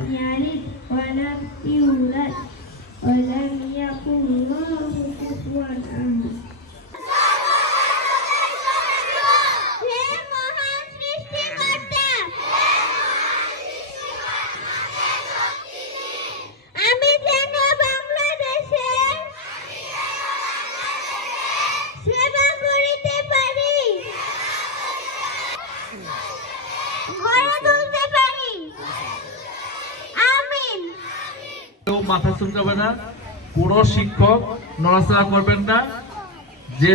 يلد ولم يولد ولم يكن له كفوا أحد মাথা চুলকাবে না, কোনো শিক্ষক নড়াচড়া করবেন না। যে